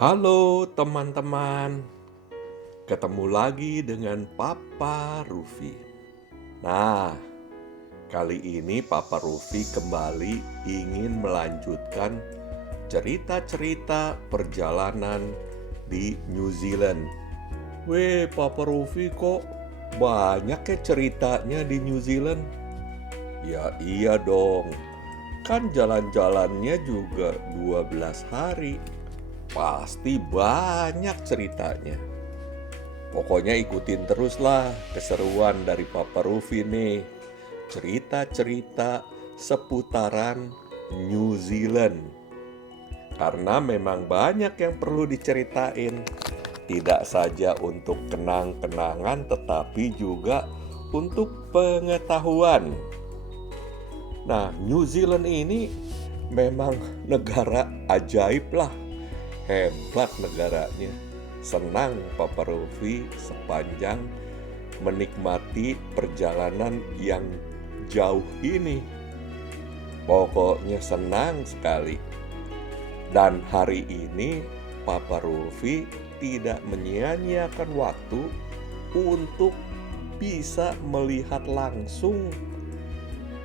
Halo teman-teman, ketemu lagi dengan Papa Rufi. Nah, kali ini Papa Rufi kembali ingin melanjutkan cerita-cerita perjalanan di New Zealand. Weh, Papa Rufi kok banyak ya ceritanya di New Zealand? Ya iya dong, kan jalan-jalannya juga 12 hari. Pasti banyak ceritanya. Pokoknya ikutin teruslah keseruan dari Papa Rufi nih. Cerita-cerita seputaran New Zealand. Karena memang banyak yang perlu diceritain. Tidak saja untuk kenang-kenangan tetapi juga untuk pengetahuan. Nah, New Zealand ini memang negara ajaib lah. Hebat negaranya. Senang Papa Rufi sepanjang menikmati perjalanan yang jauh ini. Pokoknya senang sekali. Dan hari ini Papa Rufi tidak menyia-nyiakan waktu untuk bisa melihat langsung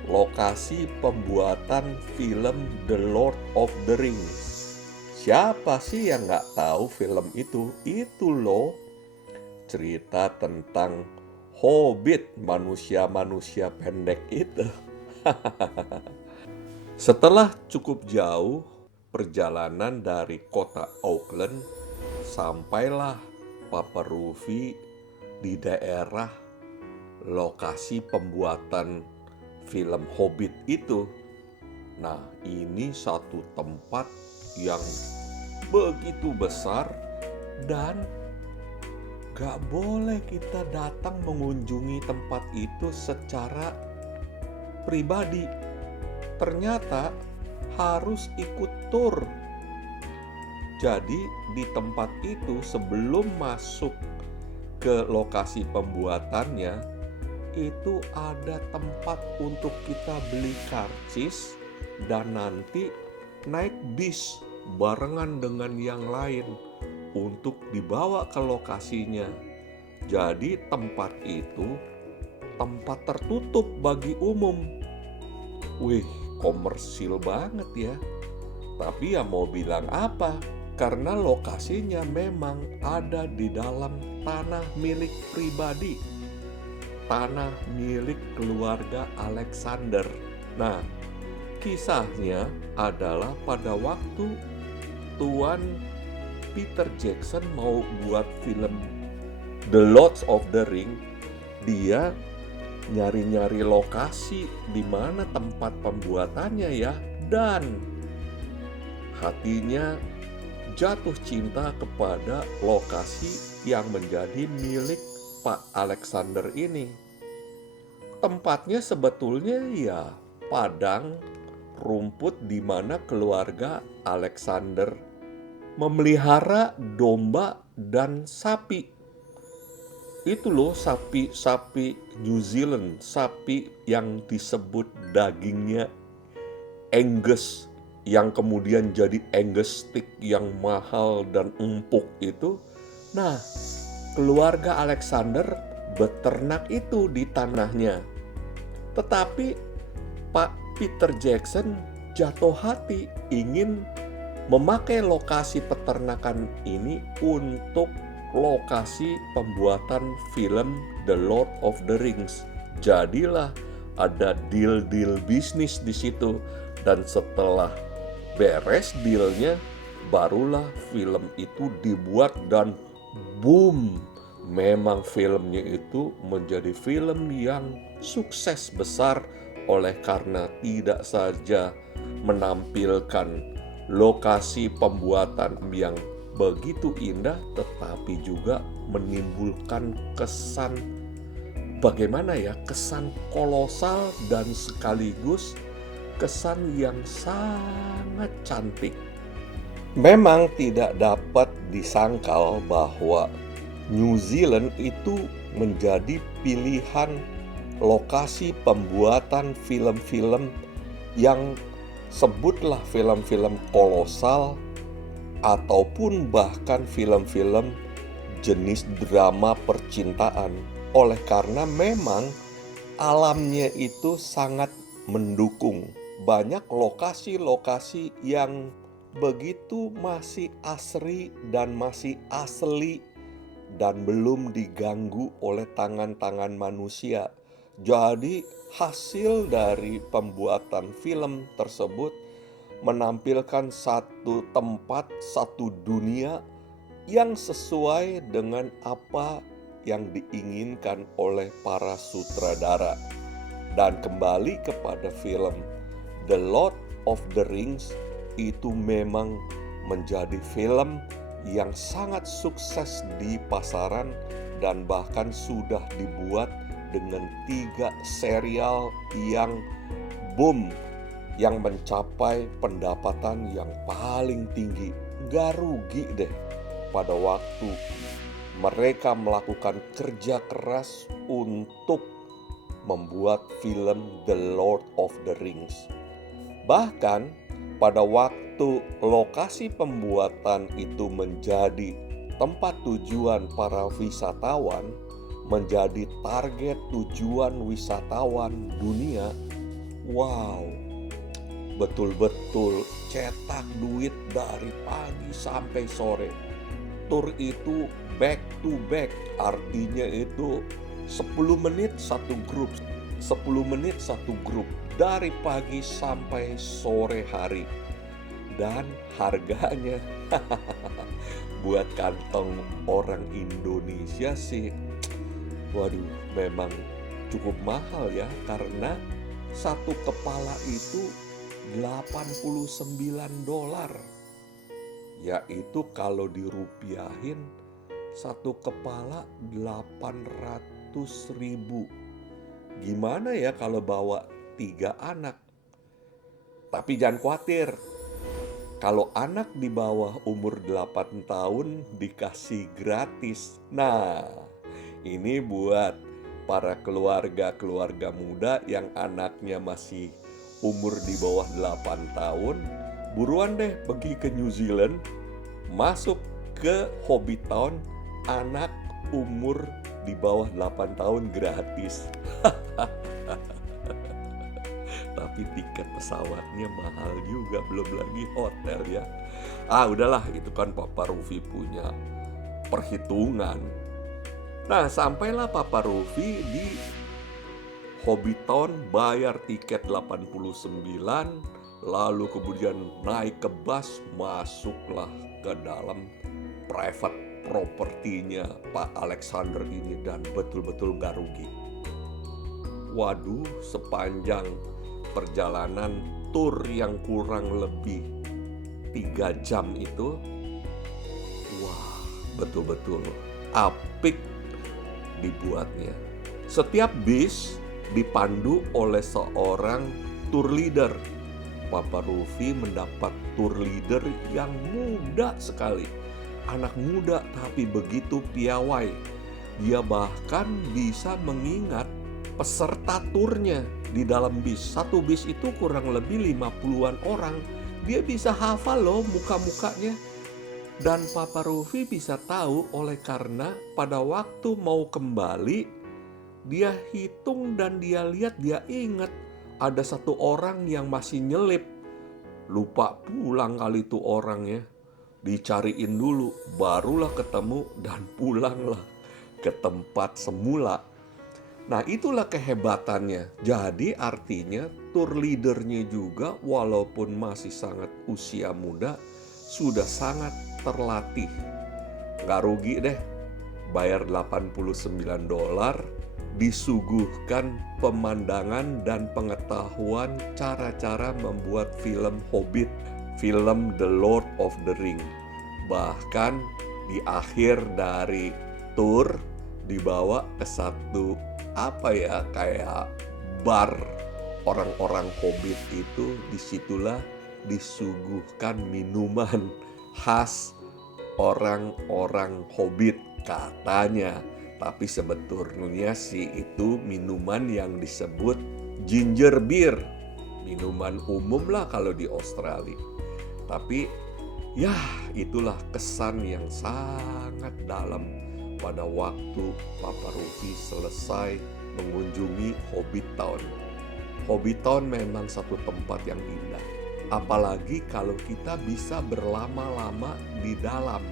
lokasi pembuatan film The Lord of the Rings. Siapa sih yang nggak tahu film itu? Itu loh, cerita tentang Hobbit, manusia-manusia pendek itu. Setelah cukup jauh perjalanan dari kota Auckland, sampailah Papa Rufi di daerah lokasi pembuatan film Hobbit itu. Nah, ini satu tempat yang begitu besar dan gak boleh kita datang mengunjungi tempat itu secara pribadi. Ternyata harus ikut tur. Jadi di tempat itu sebelum masuk ke lokasi pembuatannya, itu ada tempat untuk kita beli karcis dan nanti naik bis barengan dengan yang lain untuk dibawa ke lokasinya. Jadi tempat itu tempat tertutup bagi umum. Wih, komersil banget ya. Tapi ya mau bilang apa? Karena lokasinya memang ada di dalam tanah milik pribadi. Tanah milik keluarga Alexander. Nah, kisahnya adalah pada waktu Tuan Peter Jackson mau buat film The Lord of the Ring, dia nyari-nyari lokasi di mana tempat pembuatannya ya, dan hatinya jatuh cinta kepada lokasi yang menjadi milik Pak Alexander ini. Tempatnya sebetulnya ya padang rumput di mana keluarga Alexander memelihara domba dan sapi. Itu loh sapi-sapi New Zealand, sapi yang disebut dagingnya Angus, yang kemudian jadi Angus steak yang mahal dan empuk itu. Nah, keluarga Alexander beternak itu di tanahnya. Tetapi Pak Peter Jackson jatuh hati ingin memakai lokasi peternakan ini untuk lokasi pembuatan film The Lord of the Rings. Jadilah ada deal-deal bisnis di situ, dan setelah beres dealnya, barulah film itu dibuat dan boom, memang filmnya itu menjadi film yang sukses besar oleh karena tidak saja menampilkan lokasi pembuatan yang begitu indah, tetapi juga menimbulkan kesan bagaimana ya, kesan kolosal dan sekaligus kesan yang sangat cantik. Memang tidak dapat disangkal bahwa New Zealand itu menjadi pilihan lokasi pembuatan film-film yang sebutlah film-film kolosal ataupun bahkan film-film jenis drama percintaan. Oleh karena memang alamnya itu sangat mendukung. Banyak lokasi-lokasi yang begitu masih asri dan masih asli dan belum diganggu oleh tangan-tangan manusia. Jadi hasil dari pembuatan film tersebut menampilkan satu tempat, satu dunia yang sesuai dengan apa yang diinginkan oleh para sutradara. Dan kembali kepada film The Lord of the Rings, itu memang menjadi film yang sangat sukses di pasaran dan bahkan sudah dibuat dengan 3 serial yang boom, yang mencapai pendapatan yang paling tinggi. Gak rugi deh pada waktu mereka melakukan kerja keras untuk membuat film The Lord of the Rings. Bahkan pada waktu lokasi pembuatan itu menjadi tempat tujuan para wisatawan, menjadi target tujuan wisatawan dunia, wow, betul-betul cetak duit dari pagi sampai sore. Tur itu back to back, artinya itu 10 menit satu grup, 10 menit satu grup, dari pagi sampai sore hari. Dan harganya buat kantong orang Indonesia sih, waduh, memang cukup mahal ya, karena satu kepala itu $89, yaitu kalau dirupiahin satu kepala 800.000. Gimana ya kalau bawa 3 anak? Tapi jangan khawatir, kalau anak di bawah umur 8 tahun dikasih gratis. Nah, ini buat para keluarga-keluarga muda yang anaknya masih umur di bawah 8 tahun, buruan deh pergi ke New Zealand, masuk ke Hobbiton, anak umur di bawah 8 tahun gratis. Tapi tiket pesawatnya mahal juga, belum lagi hotel ya. Udahlah, itu kan Papa Rufi punya perhitungan. Nah, sampailah Papa Rufi di Hobbiton, bayar tiket 89, lalu kemudian naik ke bus, masuklah ke dalam private propertinya Pak Alexander ini, dan betul-betul gak rugi. Waduh, sepanjang perjalanan tur yang kurang lebih 3 jam itu, wah, betul-betul apik dibuatnya. Setiap bis dipandu oleh seorang tour leader. Papa Rufi mendapat tour leader yang muda sekali. Anak muda tapi begitu piawai. Dia bahkan bisa mengingat peserta turnya di dalam bis. Satu bis itu kurang lebih 50-an orang. Dia bisa hafal loh muka-mukanya. Dan Papa Rufi bisa tahu oleh karena pada waktu mau kembali, dia hitung dan dia lihat, dia ingat ada satu orang yang masih nyelip. Lupa pulang kali itu orangnya. Dicariin dulu, barulah ketemu dan pulanglah ke tempat semula. Nah, itulah kehebatannya. Jadi artinya tour leadernya juga walaupun masih sangat usia muda, sudah sangat terlatih. Gak rugi deh, bayar $89, disuguhkan pemandangan dan pengetahuan cara-cara membuat film Hobbit, film The Lord of the Ring. Bahkan di akhir dari tour dibawa ke satu kayak bar orang-orang Hobbit itu. Disitulah disuguhkan minuman khas orang-orang Hobbit katanya. Tapi sebetulnya sih itu minuman yang disebut ginger beer. Minuman umum lah kalau di Australia. Tapi Ya, itulah kesan yang sangat dalam pada waktu Papa Rufi selesai mengunjungi Hobbiton. Hobbiton memang satu tempat yang indah. Apalagi kalau kita bisa berlama-lama di dalam,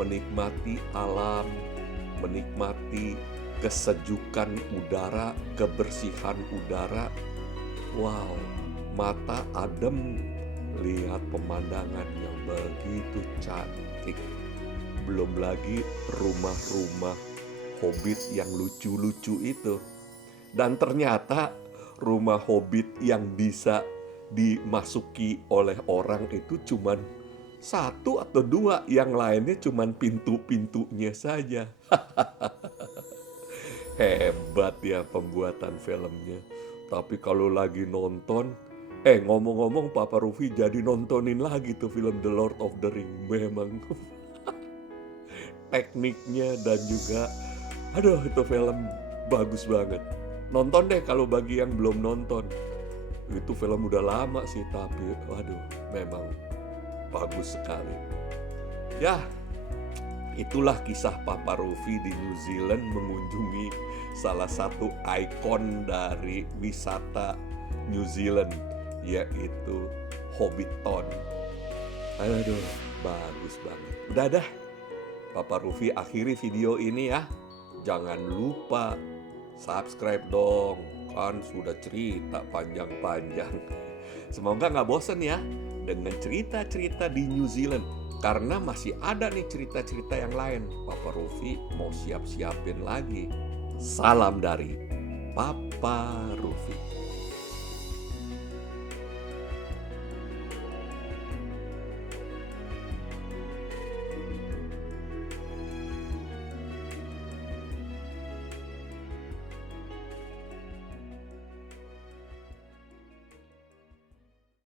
menikmati alam, menikmati kesejukan udara, kebersihan udara. Wow, mata adem lihat pemandangan yang begitu cantik. Belum lagi rumah-rumah hobbit yang lucu-lucu itu. Dan ternyata rumah hobbit yang bisa dimasuki oleh orang itu cuman satu atau dua, yang lainnya cuman pintu-pintunya saja. Hebat ya pembuatan filmnya. Tapi kalau lagi nonton, ngomong-ngomong Papa Rufi jadi nontonin lagi tuh film The Lord of the Ring. Memang tekniknya dan juga, aduh itu film bagus banget. Nonton deh kalau bagi yang belum nonton. Itu film udah lama sih, tapi waduh memang bagus sekali. Ya, itulah kisah Papa Rufi di New Zealand mengunjungi salah satu ikon dari wisata New Zealand, yaitu Hobbiton. Aduh, bagus banget. Udah dah, Papa Rufi akhiri video ini ya. Jangan lupa subscribe dong, kan sudah cerita panjang-panjang. Semoga nggak bosen ya dengan cerita-cerita di New Zealand, karena masih ada nih cerita-cerita yang lain. Papa Rufi mau siap-siapin lagi. Salam dari Papa Rufi.